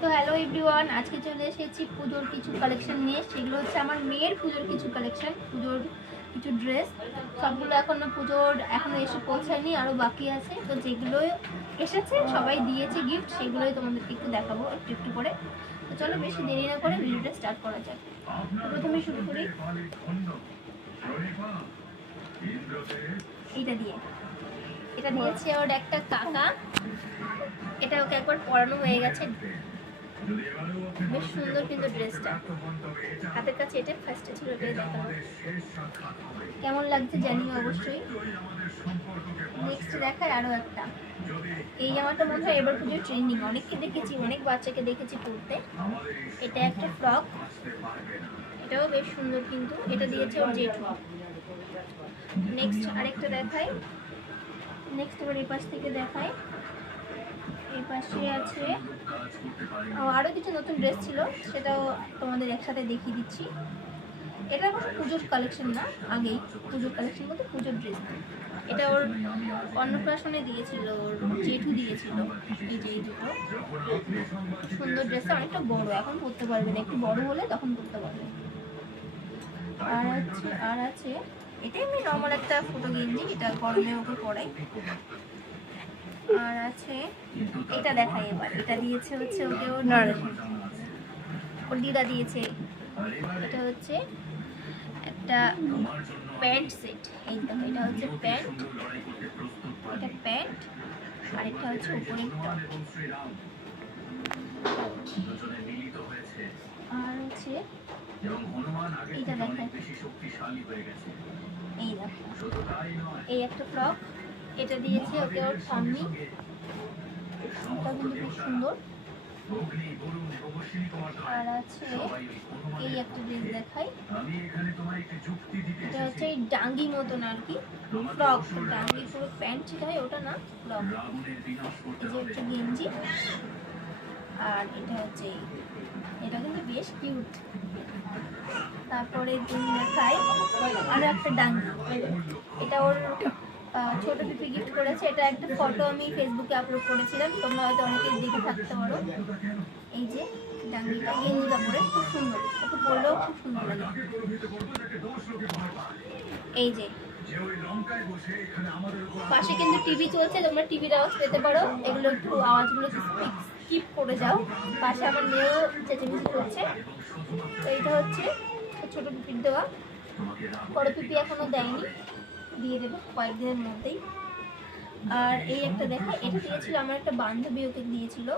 তো hello everyone, আজকে চলে এসেছি পুজোর কিছু কালেকশন নিয়ে। সেগুলো হচ্ছে আমার মেয়ের পুজোর কিছু কালেকশন, পুজোর কিছু ড্রেস। সবগুলো এখনো এসে পৌঁছায়নি, আরও বাকি আছে। তো যেগুলো এসেছে সবাই দিয়েছে গিফট, সেগুলোই তোমাদেরকে একটু দেখাবো একটু একটু করে। তো চলো বেশি দেরি না করে ভিডিওটা স্টার্ট করা যাক। তো প্রথমে শুরু করি এটা দিয়েছে ওর একটা কাকা। এটা ওকে একবার পরানো হয়ে গেছে, বেশ সুন্দর কিন্তু ড্রেসটা। হাতের কাছে এটা ফার্স্টে ছিল, এটাই দেখাবো। কেমন লাগছে জানিও অবশ্যই। নেক্সট দেখায় আরও একটা। এই জামাটা মনে হয় এবার পুজোর ট্রেন্ডিং, অনেককে দেখেছি, অনেক বাচ্চাকে দেখেছি পরতে। এটা একটা ফ্রক, এটাও বেশ সুন্দর কিন্তু। এটা দিয়েছে ওর জেঠু। নেক্সট আরেকটা দেখাই। নেক্সট এবার এই পাশ থেকে দেখাই। এই পাশে আছে আরও কিছু নতুন ড্রেস ছিল, সেটাও তোমাদের একসাথে দেখিয়ে দিচ্ছি। এটা অবশ্য পুজোর কালেকশন না, আগেই পুজোর কালেকশন বলতে পুজোর ড্রেস। এটা ওর অন্নপ্রাশনে দিয়েছিল, ওর জেঠু দিয়েছিল। এই যে এই দুটো সুন্দর ড্রেসটা, অনেকটা বড়, এখন পরতে পারবে না, একটু বড় হলে তখন পরতে পারবে। আর আছে এটা এমনি নর্মাল একটা ফটো গেঞ্জি, এটা গরমে ওকে পরাই। আর আছে এটা দেখাই এবার। এটা দিয়েছে হচ্ছে ওকে ওর দিদা দিয়েছে। এটা হচ্ছে একটা প্যান্ট সেট। এই দেখো, এটা হচ্ছে প্যান্ট, এটা প্যান্ট, আর এটা হচ্ছে উপরে টপ। আর হচ্ছে এইটা দেখাই। এই দেখো, এই একটা ফ্রক, এটা দিয়েছে ওকে ওর ঠাম্মি। এটা কিন্তু বেশ সুন্দর। আর আছে এই একটা ড্রেস দেখাই। এটা হচ্ছে এই ডাঙ্গি মতন আর কি, ফ্রক। ডাঙ্গি পুরো প্যান্ট যেটা হয় ওটা না, ফ্রক। এই যে একটা গেঞ্জি। আর এটা হচ্ছে এটা কিন্তু বেশ কিউট। তারপরে দেখাই আরো একটা ডাঙ্গি। এটা ওর ছোট পিপি গিফট করেছে। এটা একটা ফটো আমি ফেসবুকে আপলোড করেছিলাম, তোমরা হয়তো অনেকেই দেখে থাকতে পারো। এই যে ডাঙ্গিটা, গেঞ্জিটা পরে খুব সুন্দর, ওকে পরলেও খুব সুন্দর লাগে। এই যে পাশে কিন্তু টিভি চলছে, তোমরা টিভির আওয়াজ পেতে পারো, এগুলো একটু আওয়াজগুলো স্কিপ করে যাও। পাশে আমার মেয়েও চেঁচেমেচি করছে। তো এইটা হচ্ছে ছোট পিপির দেওয়া, বড় পিপি এখনো দেয়নি, দিয়ে দেবে কয়েকদিনের মধ্যেই। আর এই একটা দেখা, এটা দিয়েছিল আমার একটা বান্ধবী, ওকে দিয়েছিল।